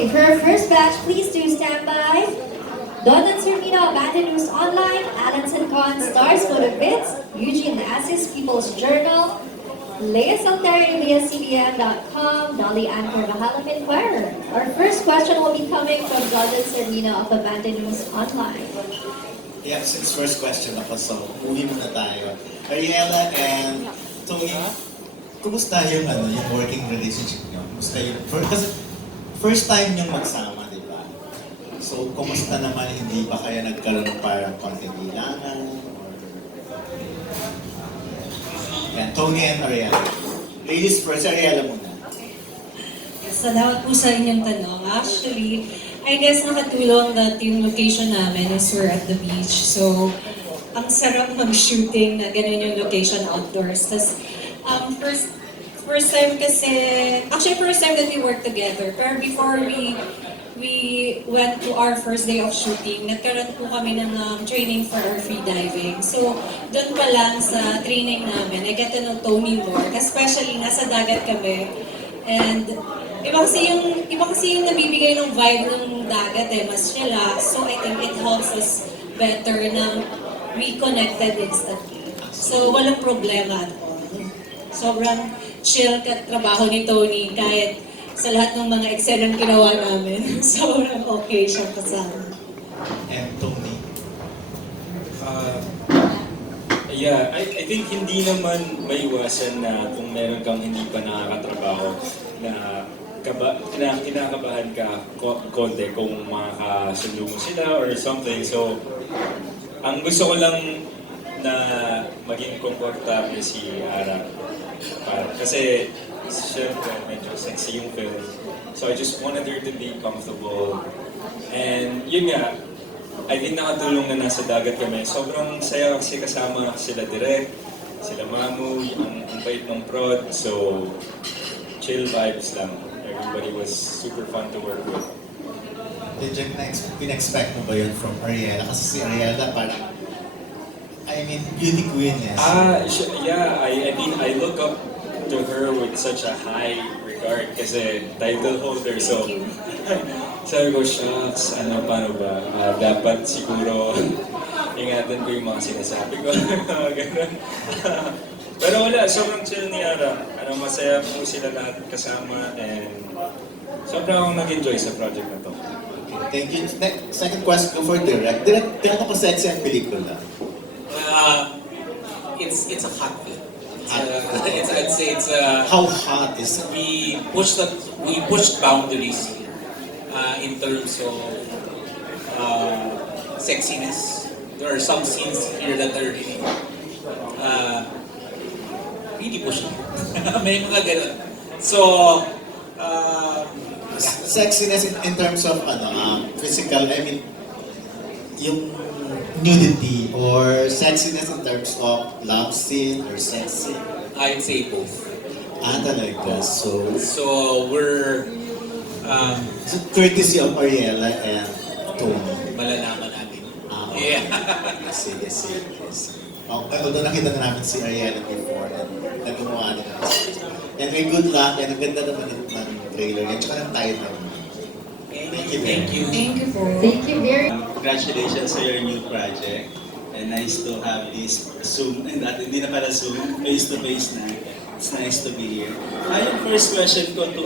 Okay, for our first batch, please do stand by. Don and Sermino, Abandoned News Online, Alan Con, Stars Photo Bits, Eugene Assis, People's Journal, Leah Saltario via CBN.com, Dolly Ann Carvajal of Inquirer. Our first question will be coming from Don and Sermino of Abandoned News Online. Yeah, since first question ako, so uwi muna tayo. Ariela and Tony, kumusta yung working relationship niyo? Kumusta yung, kasi first time niyong magsama, di ba? So, kumusta naman, hindi ba kaya nagkaroon ng parang konting ilangan? Yan, Tony and Ariela. Ladies first, Ariela muna. Salamat po sa inyong tanong. Actually, I guess nakatulong that yung location namin is we're at the beach. So, ang sarap mag-shooting na ganun yung location outdoors. Tapos, first time kasi, actually first time that we worked together. Pero before we went to our first day of shooting, nagkaroon po kami ng training for our free diving. So, doon pa lang sa training namin, I get to know Tony more. Especially, nasa dagat kami. And, iba kasi yung nabibigay ng vibe ng dagat mas relaxed. So, I think it helps us better na we connected instantly. So, walang problema at all. Sobrang chill trabaho ni Tony kahit sa lahat ng mga excellent ginawa namin. Sobrang okay siya kasama. And Tony? Yeah, I think hindi naman maiwasan na kung meron kang hindi pa nakakatrabaho na kinakabahan ka konti kung makakasundo mo sila or something. So, ang gusto ko lang na maging komportable si Ara. Kasi, syempre, medyo sexy yung film. So, I just wanted her to be comfortable. And yun nga, I think nakatulong na nasa dagat kami. Sobrang saya kasi kasama sila Direk, sila Mamu, ang bait ng prod. So, chill vibes lang. Everybody was super fun to work with. Did you in-expect mo ba yun from Ariela? Kasi si Ariela parang, I mean, beauty queen Yeah, I mean, I look up to her with such a high regard kasi title holder. So, sabi ko, shucks, paano ba? Dapat siguro ingatan ko yung mga sinasabi ko. Ganun. Pero wala, sobrang chill ni Ara. Masaya po sila lahat kasama and sobrang akong nag-enjoy sa project na to. Thank you. Second question for Direk. Direk, kailan ko sexy ang pelikula? It's a hot film. I'd say it's How hot is it? we pushed boundaries in terms of sexiness. There are some scenes here that are really pushing. May mga ganun. So Sexiness in terms of physical, I mean, yung nudity or sexiness in terms of love scene or sex scene? I'd say both. Talaga. So we're So, courtesy of Ariela and Tony. malalaman natin. Okay. Sige. Although nakita na namin si Ariela before and nagawa na namin. And may good luck and ang ganda naman ng trailer yan. Tsaka ng title. Thank you. Thank you po. Thank you very Congratulations sa your new project. And nice to have this Zoom, hindi na pala Zoom, face-to-face na. It's nice to be here. Yung first question ko to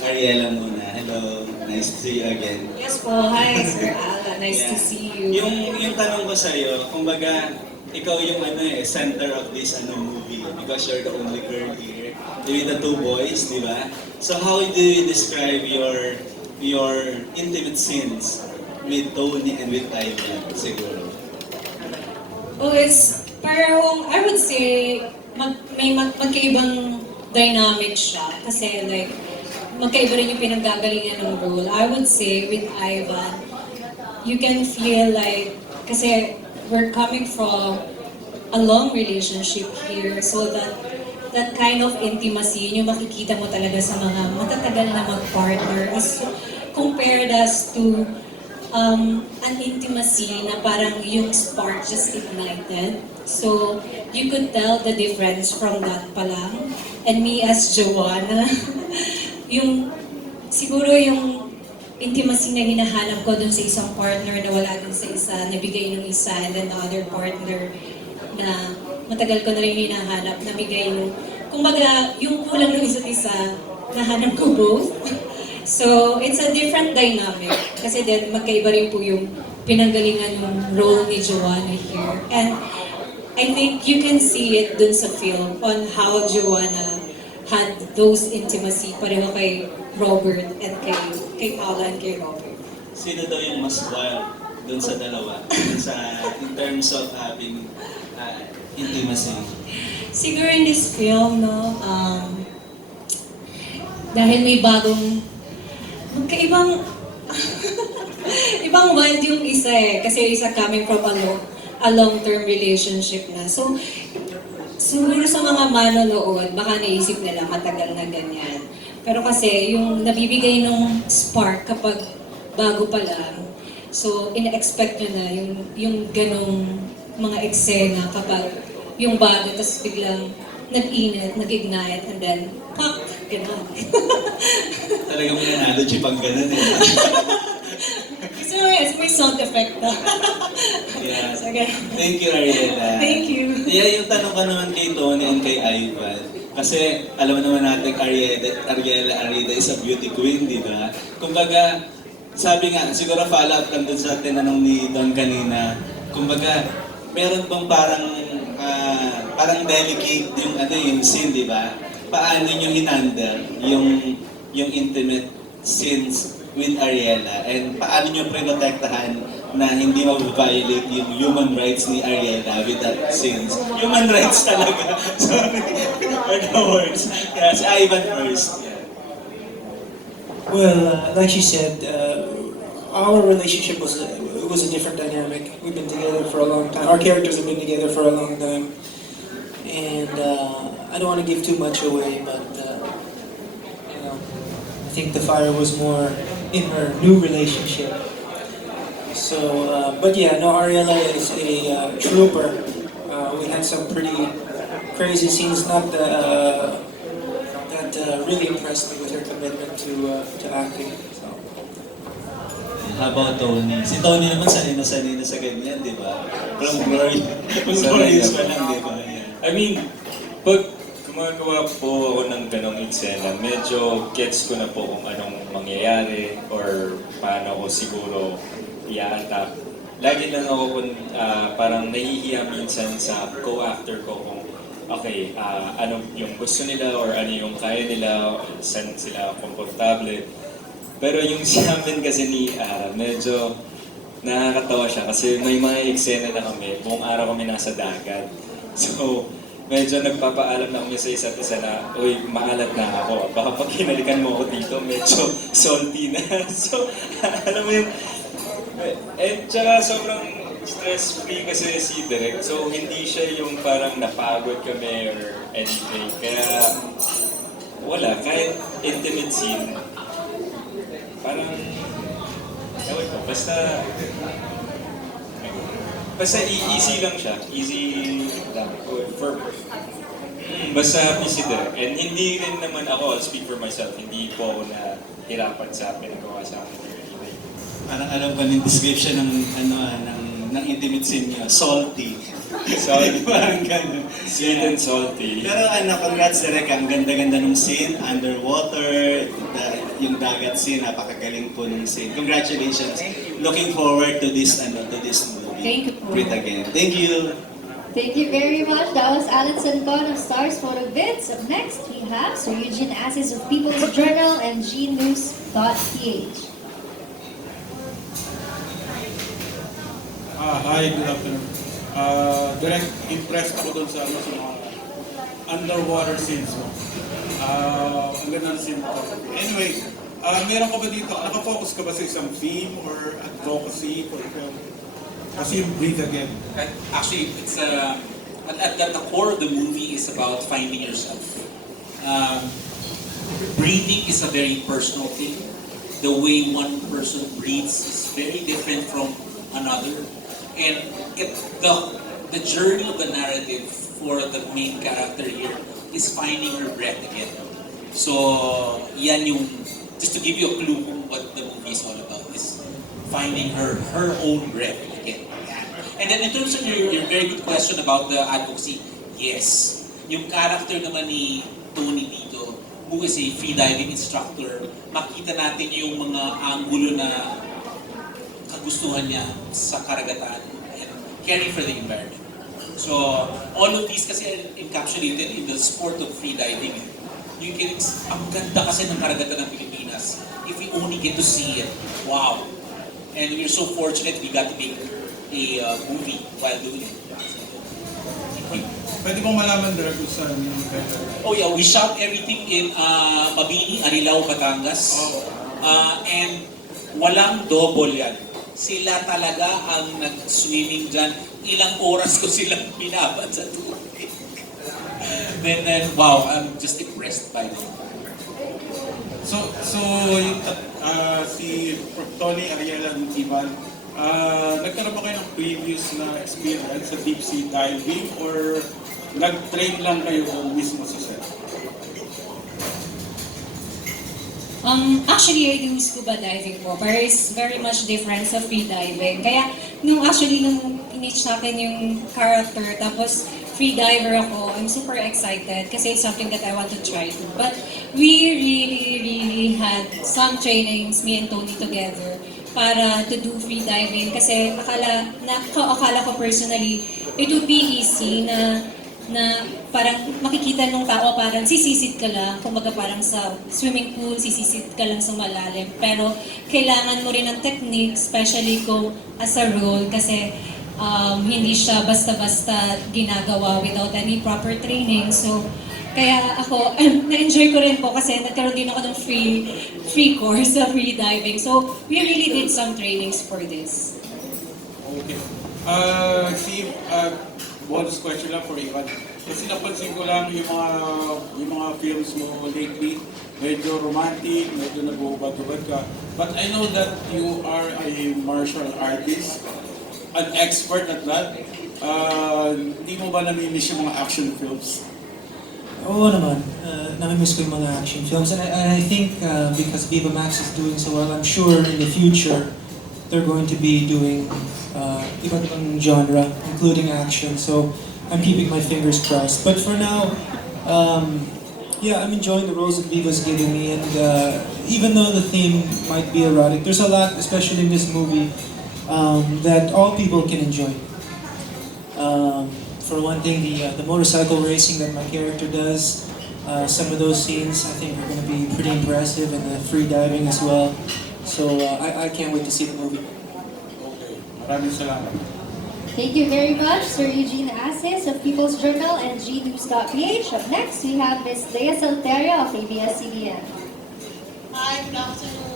Ariela muna. Hello, nice to see you again. Yes po. Hi, Sir Ala. Nice to see you. Yung tanong ko sa'yo, kumbaga, ikaw yung center of this movie because you're the only girl here with the two boys, di ba? So how do you describe your intimate scenes with Tony and with Ivan, siguro? Oh, it's parang, I would say, may magkaibang dynamic siya. Kasi like, magkaiba rin yung pinanggagalingan ng role. I would say with Ivan, you can feel like, kasi we're coming from a long relationship here, so that kind of intimacy, yun yung makikita mo talaga sa mga matatagal na mag-partner. As compared as to an intimacy na parang yung spark just ignited. So, you could tell the difference from that pa lang. And me as Joanna, yung siguro yung intimacy na hinahanap ko dun sa isang partner na wala dun sa isa, nabigay ng isa, and then the other partner na matagal ko na rin hinahanap, nabigay yung, kumbaga, yung kulang ng isa't isa, nahanap ko both. So, it's a different dynamic. Kasi then, magkaiba rin po yung pinanggalingan yung role ni Joanna here. And I think you can see it dun sa film on how Joanna had those intimacy pareho kay Robert and kay Paula and kay Robert. Sino daw yung mas wild dun sa dalawa? Dun sa, in terms of having intimacy? Siguro in this film, no, dahil may bagong, magkaibang, ibang wild yung isa eh. Kasi yung isa coming from a long-term relationship na. So, siguro sa mga manonood, baka naisip nila matagal na ganyan. Pero kasi yung nabibigay ng spark kapag bago pa lang, so ina-expect nyo na yung ganong mga eksena kapag yung bago, tapos biglang nag-init, nag-ignite, and then, pop, gano'n. Talagang may analogy pang ganun eh. Kasi may sound effect na. Yeah. So, ganun. Thank you, Ariela. Thank you. Yeah, yung tanong ka naman kay Tony and kay Ivan. Kasi alam naman natin Ariela Arida is a beauty queen, di ba? Kumbaga, sabi nga, siguro follow-up lang dun sa tinanong ni Don kanina. Kumbaga, meron bang parang delicate yung scene, di ba? Paano nyo hinandle yung intimate scenes with Ariela, and paano nyo prinotektahan na hindi mag-violate yung human rights ni Ariela with that scenes? Human rights talaga. Sorry. For the words. Yeah, si Ivan first. Yeah. Well, like she said, our relationship was a different dynamic. We've been together for a long time. Our characters have been together for a long time, and I don't want to give too much away, but you know, I think the fire was more in her new relationship. So, but yeah, no, Ariela is a trooper. We had some pretty crazy scenes, not that really impressed me with her commitment to acting. So. How about Tony? Si Tony naman sanay na sa ganyan, di ba? From glorious pa lang, di ba? I mean, pag gumagawa po ako ng ganong eksena, medyo gets ko na po kung anong mangyayari or paano ko siguro i-attack. Lagi lang ako parang nahihiya minsan sa co-actor ko kung okay, ano yung gusto nila or ano yung kaya nila, saan sila komportable. Pero yung sa amin kasi ni medyo nakakatawa siya kasi may mga eksena na kami, buong araw kami nasa dagat. So, medyo nagpapaalam na kami sa isa't isa na, uy, maalat na ako. Baka pag hinalikan mo ako dito, medyo salty na. So, alam mo yung, tsaka sobrang stress-free kasi si Direk. So, hindi siya yung parang napagod kami or anything. Kaya, wala. Kahit intimate scene, parang, ewan ko, basta easy lang siya. Easy lang. Basta happy si Direk. And hindi rin naman ako, I'll speak for myself, hindi po ako nahirapan sa pinagawa sa akin. Parang alam ko yung description ng intimate scene niya, salty. Salty. Parang gano'n. Sweet and salty. Pero congrats Direk, ang ganda-ganda ng scene, underwater, yung dagat scene, napakagaling po ng scene. Congratulations. Looking forward to this movie. Thank you po. Great again. Thank you. Thank you very much. That was Alan Con of Stars Photo Bits. Up next, we have Sir Eugene Assis of People's Journal and gnews.ph. Hi, good afternoon. Direct impressed ako doon sa mga underwater scenes mo. Ang ganda ng scene mo. Anyway, meron ka ba dito, nakafocus ka ba sa isang theme or advocacy for film? Kasi yung Breathe Again. Actually, it's at the core of the movie is about finding yourself. Breathing is a very personal thing. The way one person breathes is very different from another. And the journey of the narrative for the main character here is finding her breath again. So, yan yung just to give you a clue kung what the movie is all about, is finding her own breath again. Yan. And then in terms of your very good question about the advocacy, yes. Yung character naman ni Tony dito, who is a freediving instructor, makita natin yung mga anggulo na kagustuhan niya sa karagatan and caring for the environment. So, all of these kasi are encapsulated in the sport of freediving. You can, ang ganda kasi ng karagatan ng Pilipinas. If we only get to see it, wow. And we're so fortunate we got to make a movie while doing it. Pwede bang malaman direct kung saan yung Oh yeah, we shot everything in Mabini, Arilao, Batangas. And walang double yan. Sila talaga ang nag-swimming dyan. Ilang oras ko silang binabad sa tubig. Then, wow, I'm just impressed by them. So yung si Tony, Ariela, and Ivan, nagkaroon ba kayo ng previous na experience sa deep sea diving or nag-train lang kayo mismo sa set? Actually, I do scuba diving po, pero it's very much different sa free diving. Kaya, nung in-reach sa akin yung character, tapos free diver ako, I'm super excited kasi it's something that I want to try to. But we really had some trainings, me and Tony together, para to do free diving kasi akala ko personally, it would be easy na parang makikita nung tao parang sisisid ka lang, kumbaga parang sa swimming pool, sisisid ka lang sa malalim. Pero kailangan mo rin ng technique, especially kung as a role kasi hindi siya basta-basta ginagawa without any proper training. So, kaya ako, na-enjoy ko rin po kasi nagkaroon din ako ng free course sa free diving. So, we really did some trainings for this. Okay. Bonus question lang for Ivan. Kasi napansin ko lang yung mga films mo lately, medyo romantic, medyo nag-uubad-ubad ka. But I know that you are a martial artist, an expert at that. Hindi mo ba namimiss yung mga action films? Oo naman, namimiss ko yung mga action films. And I think because Vivamax is doing so well, I'm sure in the future, they're going to be doing iba't ibang genre, including action. So I'm keeping my fingers crossed. But for now, I'm enjoying the roles that Viva's giving me. And even though the theme might be erotic, there's a lot, especially in this movie, that all people can enjoy. For one thing, the motorcycle racing that my character does, some of those scenes I think are going to be pretty impressive, and the free diving as well. So I can't wait to see the movie. Okay. Maraming salamat. Thank you very much, Sir Eugene Asis of People's Journal and gnews.ph. Up next, we have Ms. Lea Salteria of ABS-CBN. Hi, good afternoon.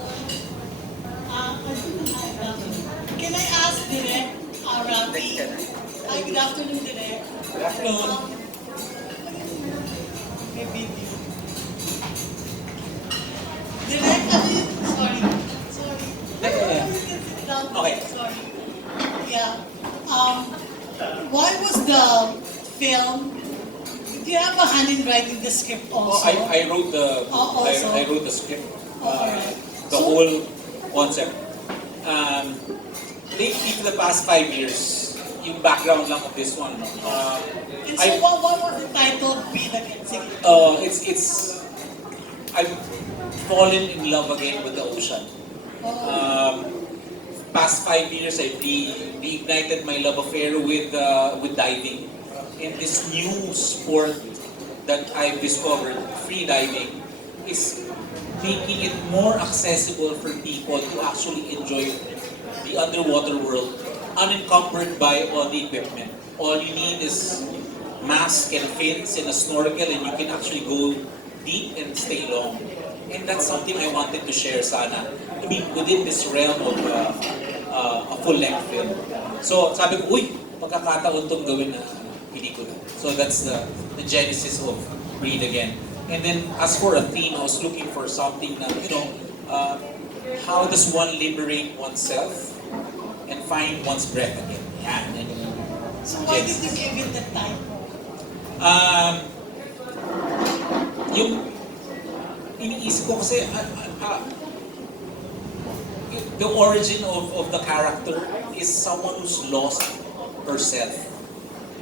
Can I ask Direk, Raffy? Hi, good afternoon, Direk. Good afternoon. Direk, sorry. Okay. Sorry. Yeah. Why was the film? Did you have a hand in writing the script also? I wrote the Also? I wrote the script. Alright. The whole concept. Lately, for the past 5 years, yung background lang of this one. And so what was the title? Be the It's I've fallen in love again with the ocean. Past 5 years, I reignited my love affair with diving. And this new sport that I've discovered, free diving, is making it more accessible for people to actually enjoy the underwater world, unencumbered by all the equipment. All you need is mask and fins and a snorkel, and you can actually go deep and stay long. And that's something I wanted to share sana. I mean, within this realm of a full-length film. So sabi ko, uy, magkakataon itong gawin na pelikula. So that's the genesis of Breathe Again. And then as for a theme, I was looking for something na, how does one liberate oneself and find one's breath again? Yan. So why did you give it the title? Yung iniisip ko kasi the origin of the character is someone who's lost herself.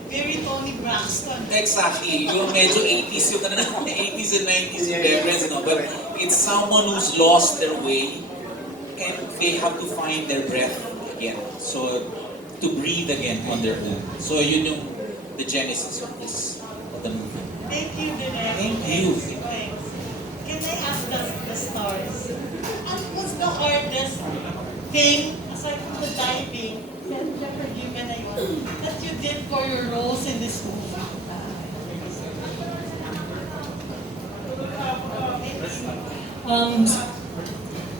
Very Tony Braxton. Exactly. Yung medyo 80s yung 80s and 90s yung reference, you know, but it's someone who's lost their way and they have to find their breath again. So, to breathe again on their own. So, yun yung the genesis of the movie. Thank you, Direk. Thank you. Thanks. Can I ask the stars? What was the hardest thing, aside from the diving, that you did for your roles in this movie?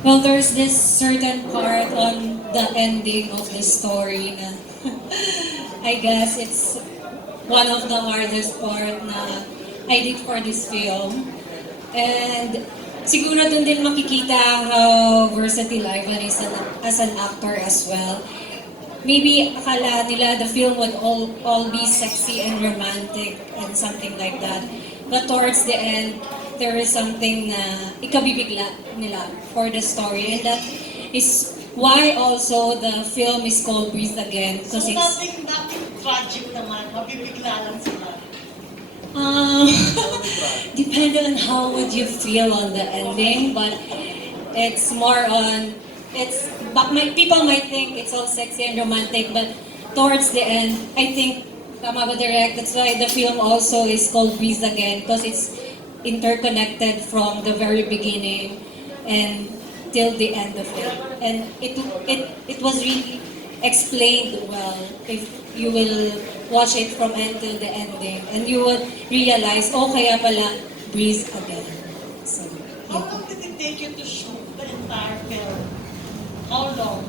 Well, there's this certain part on the ending of the story na I guess it's one of the hardest part na I did for this film. And siguro dun din makikita how versatile Ivan is as an actor as well. Maybe akala nila the film would all be sexy and romantic and something like that. But towards the end, there is something na ikabibigla nila for the story. And that is why also the film is called Breathe Again. So Because it's nothing tragic naman, mabibigla lang sila. Depende on how would you feel on the ending, but it's more on, people might think it's all sexy and romantic, but towards the end, I think, tama ba direct, that's why the film also is called Breathe Again, because it's interconnected from the very beginning and till the end of it. And it was really explained well if you will watch it from end till the ending, and you would realize, oh, kaya pala, breathe again. So, How long did it take you to shoot the entire film? How long?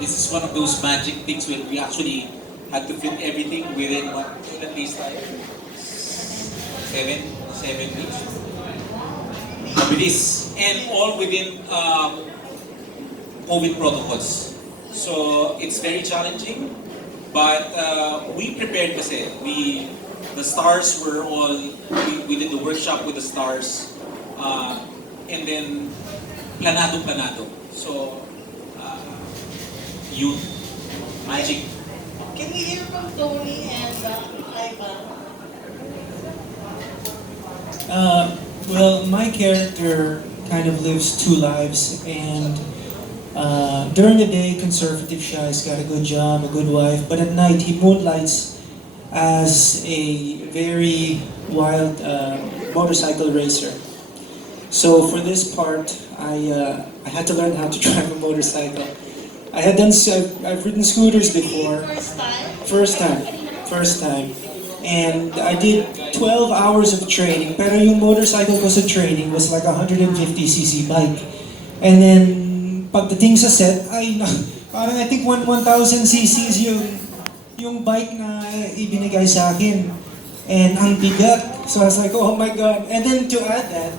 This is one of those magic things when we actually had to fit everything within at least 7 weeks. Mabilis. And all within COVID protocols. So it's very challenging, but we prepared kasi. The stars were all, we did the workshop with the stars, and then planado. So, yun, magic. Can we hear from Tony and Ivan? Well, my character kind of lives two lives, and during the day, conservative siya, he's got a good job, a good wife, but at night he moonlights as a very wild motorcycle racer. So for this part, I had to learn how to drive a motorcycle. I've ridden scooters before. First time? First time. And I did 12 hours of training, pero yung motorcycle ko sa training was like a 150cc bike. And then, pagdating sa set, parang I think 1,000cc's yung bike na ibinigay sa akin. And ang bigat. So I was like, oh my God. And then to add that,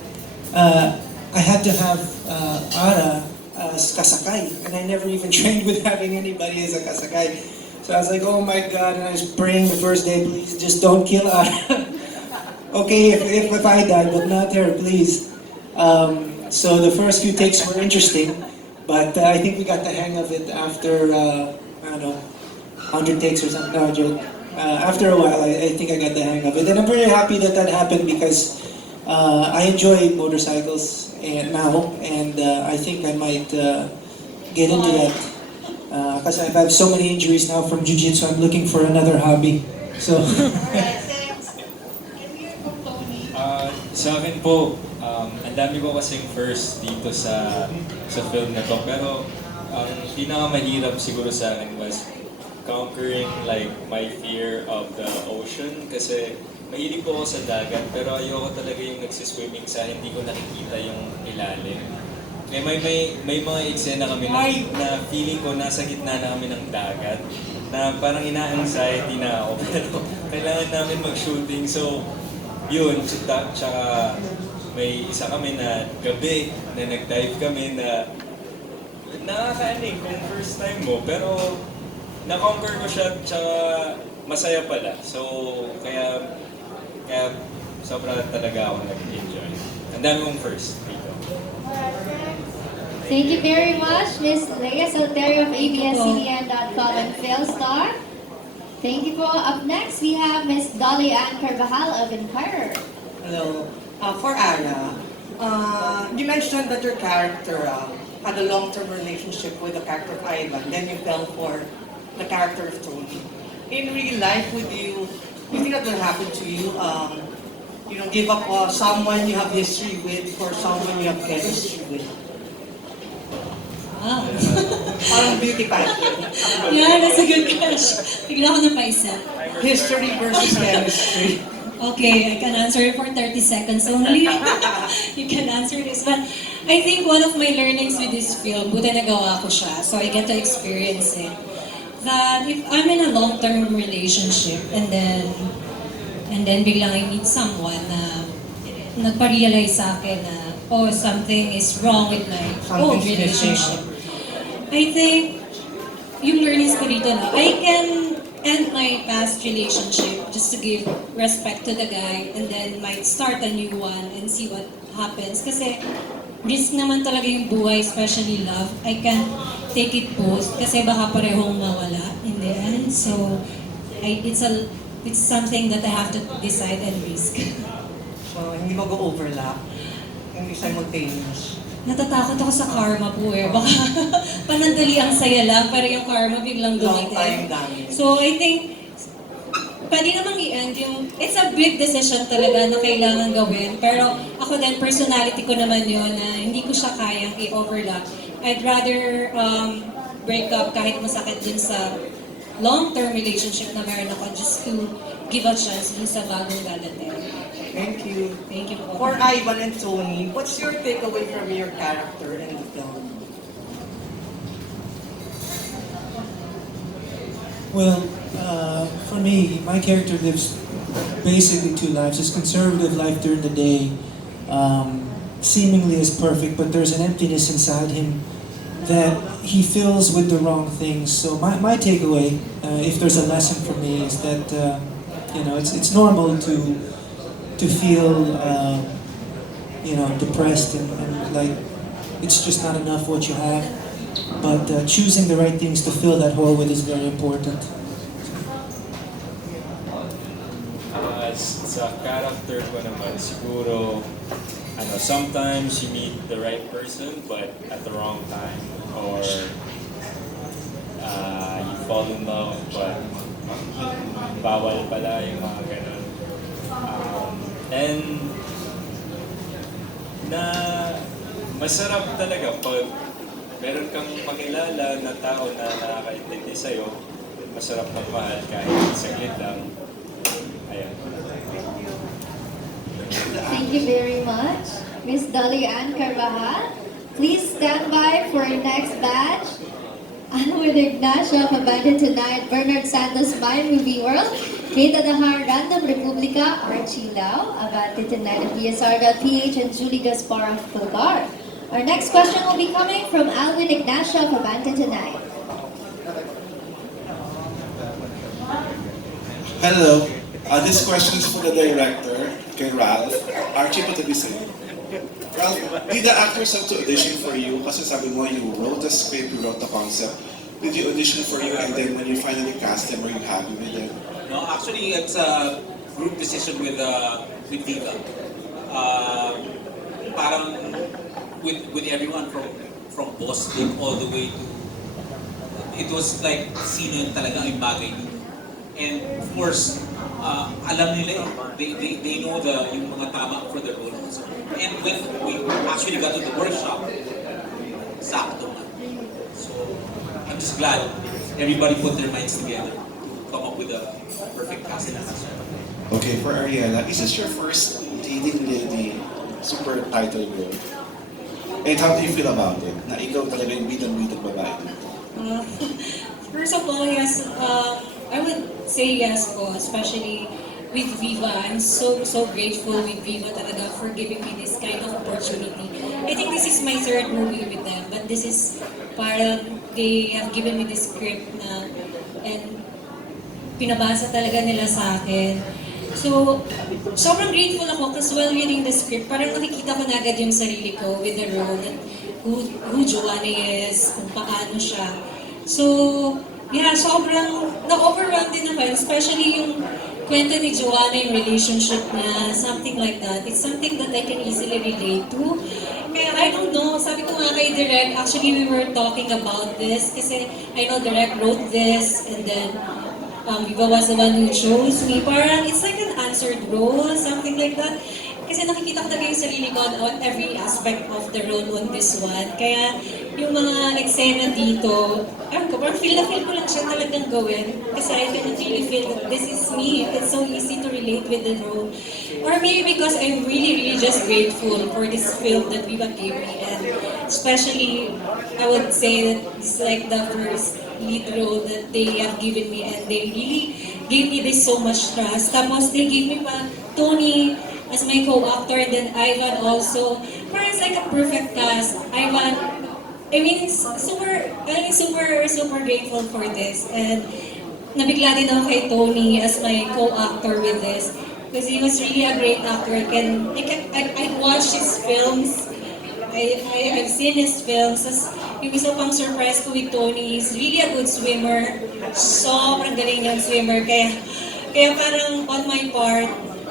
I had to have Ara as kasakay. And I never even trained with having anybody as a kasakay. So I was like, oh my God, and I was praying the first day, please just don't kill Ara. Okay, if I die, but not her, please. So the first few takes were interesting, but I think we got the hang of it after, I don't know, 100 takes or something. No, joke. After a while, I think I got the hang of it. And I'm very happy that happened because I enjoy motorcycles now, and I think I might get into that. Because I've had so many injuries now from jiu-jitsu, I'm looking for another hobby. So. Alright, thanks. Can we hear from Tony? Sa akin po, ang dami ko kasing first dito sa film na to. Pero ang pinakamahirap siguro sa akin was conquering like my fear of the ocean. Kasi mahilig po ako sa dagat, pero ayoko talaga yung nagsiswimming sa hindi ko nakikita yung ilalim. May mga eksena kami na feeling ko nasa gitna na kami ng dagat na parang ina-anxiety na ako pero kailangan namin mag-shooting. So yun, tsaka may isa kami na gabi na nag-dive kami na nakakaaning kung first time mo pero na-conquer ko siya tsaka masaya pala. So kaya sobra talaga ako nag-enjoy. Ang dami kong first dito. Alright, thanks. Thank you very much, Miss Leia Salterio of ABS-CBN.com and Philstar. Thank you po. Up next, we have Miss Dolly Ann Carvajal of Inquirer. Hello. For Anna, you mentioned that your character had a long-term relationship with the character of Ivan, then you fell for the character of Tony. In real life, you think that will happen to you? Give up someone you have history with for someone you have chemistry with? Wow. Parang beauty pageant. Yeah, that's a good question. Bigla ko napaisip. History versus chemistry. Okay, I can answer it for 30 seconds only. You can answer this. But I think one of my learnings with this film, buti nagawa ko siya, so I get to experience it. That if I'm in a long-term relationship and then biglang I meet someone na nagpa-realize sa akin na something is wrong with my old relationship. I think yung learnings ko dito na I can end my past relationship just to give respect to the guy and then might start a new one and see what happens. Kasi risk naman talaga yung buhay, especially love. I can't take it both kasi baka parehong mawala in the end. So it's something that I have to decide and risk. So, hindi mag-overlap. Hindi simultaneous. Natatakot ako sa karma po eh. Baka panandali ang saya lang, pero yung karma biglang Long dumating. time damage. So I think, pwede namang i-end yung, it's a big decision talaga na kailangan gawin. Pero ako din, personality ko naman yun na hindi ko siya kayang i-overlap. I'd rather break up kahit masakit din sa long-term relationship na meron ako just to give a chance dun sa bagong dadating. Thank you. Thank you po. For Ivan and Tony, what's your takeaway from your character in the film? Well, for me, my character lives basically two lives. His conservative life during the day seemingly is perfect, but there's an emptiness inside him that he fills with the wrong things. So my takeaway, if there's a lesson for me, is that it's normal to feel depressed and like it's just not enough what you have. But choosing the right things to fill that hole with is very important. Sa character ko naman, siguro, sometimes you meet the right person but at the wrong time. Or you fall in love but bawal pala yung mga ganun. And na masarap talaga pag meron kang makilala na tao na nakakaintindi sa'yo, masarap magmahal kahit saglit lang. Ayan. Thank you very much, Miss Dolly Ann Carvajal. Please stand by for our next batch. With Ignacio of Abandoned Tonight, Bernard Santos, My Movie World, Kate Adahar, Random Republica, Archie Lau, Abandoned Tonight of BSR.ph, and Julie Gaspar of Philgar. Our next question will be coming from Alvin Ignacio of Abandoned Tonight. Hello. This question is for the director, kay Ralph. Archie Patabisi. Ralph, did the actors have to audition for you? Kasi sabi mo, you wrote the script, you wrote the concept. Did you audition for you and then when you finally cast them, were you happy with them? No, actually, it's a group decision with Viva. Parang with everyone from Boston all the way to, it was like sino yung talaga yung bagay dito. And of course, alam nila they know yung mga tama for the roles. And when we actually got to the workshop, sakto na. So I'm just glad everybody put their minds together to come up with a perfect casting. Okay, for Ariela, is this your first leading lady super title role? And how do you feel about it? Na ikaw talaga yung bidang-bidang babae dito? First of all, yes, I would say yes po, especially with Viva. I'm so grateful with Viva talaga for giving me this kind of opportunity. I think this is my third movie with them, but this is parang they have given me this script na and pinabasa talaga nila sa akin. So, sobrang grateful ako kasi while reading the script, parang nakikita ko na agad yung sarili ko with the role. who Joanna is, kung paano siya. So, yeah, sobrang na-overwhelmed din naman, especially yung kwento ni Joanna yung relationship niya, something like that. It's something that I can easily relate to. Kaya I don't know, sabi ko nga kay Direk, actually we were talking about this kasi I know Direk wrote this and then Viva was the one who chose me. Parang it's like an answered role, something like that. Kasi nakikita ko talaga yung sarili ko on every aspect of the role on this one. Kaya yung mga eksena dito, ko, parang feel ko lang siya talagang gawin. Kasi I can really feel that this is me. It's so easy to relate with the role. Or maybe because I'm really just grateful for this film that Viva gave me. And especially, I would say that it's like the first lead role that they have given me. And they really gave me this so much trust. Tapos they gave me pa Tony as my co-actor, and then Ivan also. Parang it's like a perfect cast. Ivan, I mean, super grateful for this. And nabigla din ako kay Tony as my co-actor with this. Because he was really a great actor. I watched his films. I've seen his films. Tas, yung isa pang surprise ko with Tony, he's really a good swimmer. Sobrang galing niyang swimmer. Kaya parang on my part,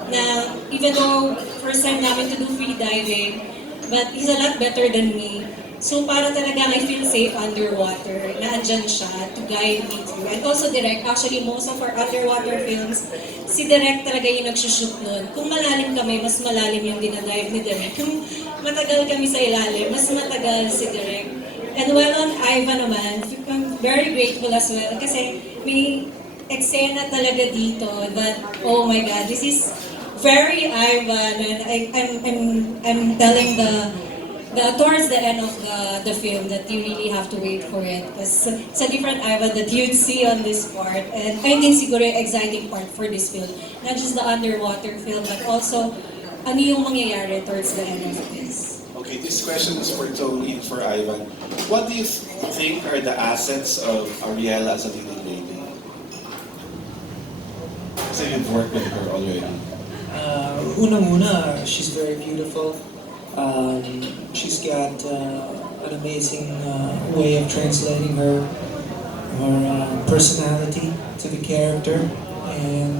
na even though first time namin to do free diving, but he's a lot better than me. So para talaga I feel safe underwater, na andyan siya to guide me through. And also Direk, actually most of our underwater films, si Direk talaga yung nagsushoot nun. Kung malalim kami, mas malalim yung dinadive ni Direk. Kung matagal kami sa ilalim, mas matagal si Direk. And while on Ivan naman, I'm very grateful as well kasi may eksena talaga dito that, oh my God, this is very Ivan, and I'm telling the towards the end of the film that you really have to wait for it because it's a different Ivan that you'd see on this part, and I think siguro yung exciting part for this film, not just the underwater film but also ano yung mangyayari towards the end of this. Okay, this question is for Tony and for Ivan. What do you think are the assets of Ariela as a leading lady? Kasi you've worked with her already. Unang-una, she's very beautiful. She's got an amazing way of translating her personality to the character, and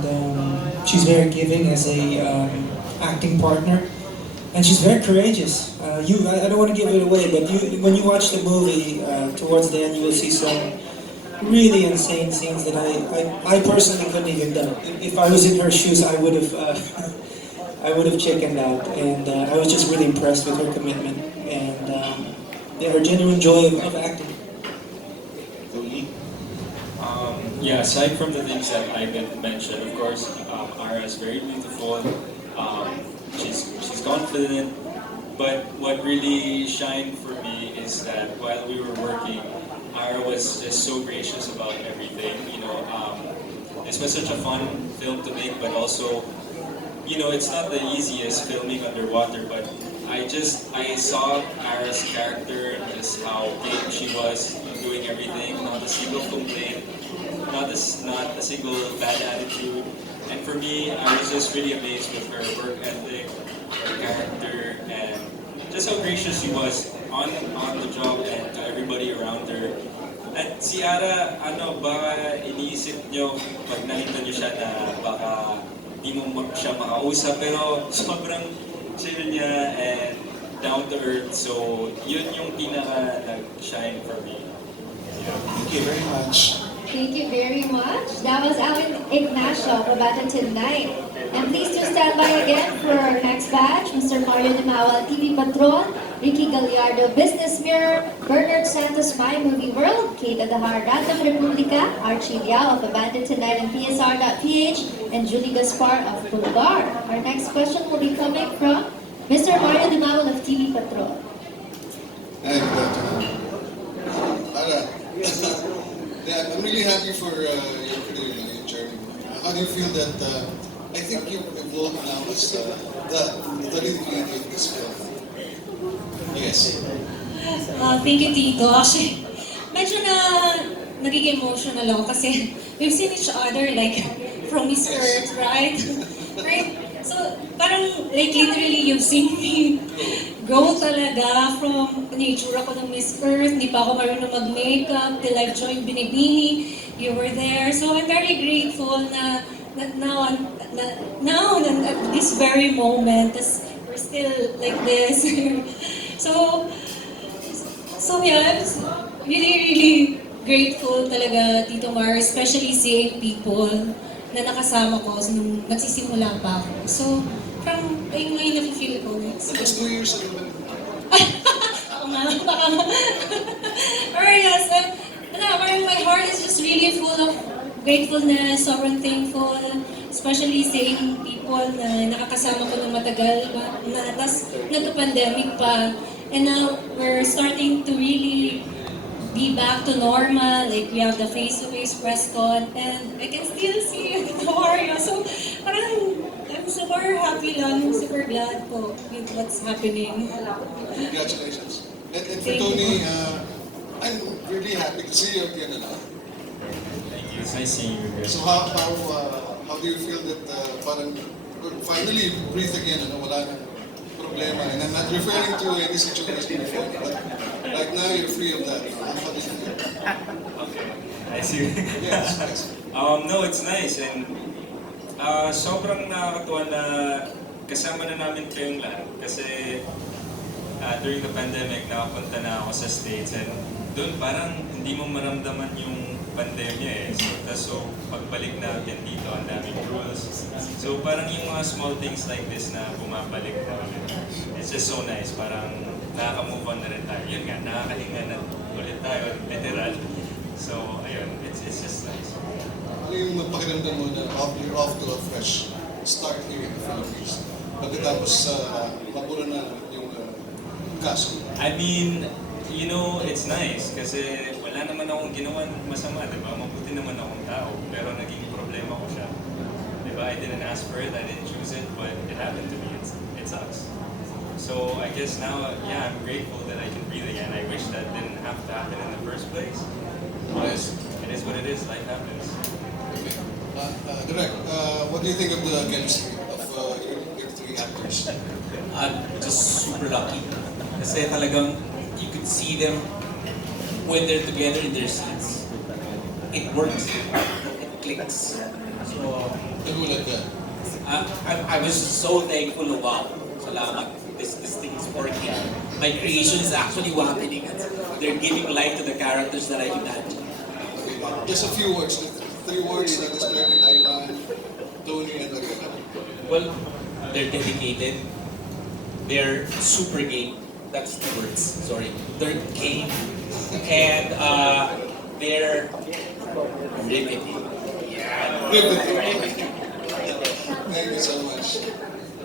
she's very giving as a acting partner, and she's very courageous. I don't want to give it away, but when you watch the movie, towards the end, you will see some really insane scenes that I personally couldn't even do. If I was in her shoes, I would have chickened out, and I was just really impressed with her commitment and her genuine joy of acting. Yeah, aside from the things that Ivan mentioned, of course, Ara is very beautiful. She's confident, but what really shined for me is that while we were working, Ara was just so gracious about everything. This was such a fun film to make, but also, it's not the easiest filming underwater, but I saw Ara's character and just how game she was doing everything, not a single complaint, not a single bad attitude. And for me, I was just really amazed with her work ethic, her character, and just how gracious she was on the job and to everybody around her. At si Ara, baka iniisip nyo pag nakita nyo siya na baka di mo siya makausap, pero sobrang chill niya and down to earth. So, yun yung pinaka nag-shine for me. Thank you very much. Thank you very much. That was Alvin Ignacio for Battle Tonight. And please do stand by again for our next batch. Mr. Mario Dimawal, TV Patron, Ricky Gallardo, Business Mirror, Bernard Santos, My Movie World, Kate Adahar, Random Republica, Archie Liao of Abandoned Tonight and PSR.ph, and Julie Gaspar of Bulgar. Our next question will be coming from Mr. Mario Dimawal of TV Patron. Hi, good afternoon. Ara, yeah, I'm really happy for your career and your journey. How do you feel that, I think you've evolved now as the lead creator of this film? Yes. Thank you, Tito. Actually, medyo nagiging emotional ako kasi we've seen each other like from his birth, right? Right? So, parang like literally you've seen me grow talaga from na itsura ko ng Miss Earth, hindi pa ako marunong mag-makeup, till I've joined Binibini, you were there. So I'm very grateful na now at this very moment, we're still like this. So yeah, I'm just really grateful talaga, Tito Mar, especially seeing people na nakasama ko nung nagsisimula pa ako. So, ayun ngayon na-feel ko. That's 2 years ago. Ako nga, baka or yes, my heart is just really full of gratefulness, sobrang thankful, especially seeing people na nakakasama ko na matagal, tas nagka-pandemic pa, and now we're starting to really be back to normal, like we have the face-to-face press con, and I can still see Mario. So, parang I'm super happy lang, super glad po with what's happening. Congratulations. And for Tony, I'm really happy to see you again. Thank you. It's nice seeing you again. So how do you feel that parang finally you breathe again, wala nang problema? And I'm not referring to any situation before, but right now you're free of that. How do you feel? Okay. I see. Yes. No, it's nice, and sobrang nakakatuwa na kasama na namin kayong lahat kasi during the pandemic nakapunta na ako sa States, and doon parang hindi mo maramdaman yung pandemya so pagbalik natin dito ang daming rules, so parang yung mga small things like this na bumabalik na ulit, it's just so nice, parang nakaka-move on na rin tayo, yun nga, nakakahinga na ulit tayo, literal, so ayun, it's just nice. Ano yung pakiramdam mo na you're off to a fresh start here in the Philippines? Pagkatapos mapura na yung kaso. I mean, you know, it's nice kasi wala naman akong ginawan masama, di ba? Mabuti naman akong tao, pero naging problema ko siya. Di ba? I didn't ask for it, I didn't choose it, but it happened to me. It sucks. So I guess now, yeah, I'm grateful that I can breathe again. I wish that didn't have to happen in the first place. But it is what it is, life happens. Direk, what do you think of the chemistry of your three actors? I'm just super lucky. Kasi talagang you could see them when they're together in their scenes. It works. It clicks. So, Nagulat ka? I was so thankful of wow. Salamat. This thing is working. My creation is actually happening. They're giving life to the characters that I imagined. Just a few words. 3 words that describe Ivan, Tony, and Ariana. Well, they're dedicated. They're super game. That's the words. Sorry. They're game. And they're riveting. Yeah. Riveting.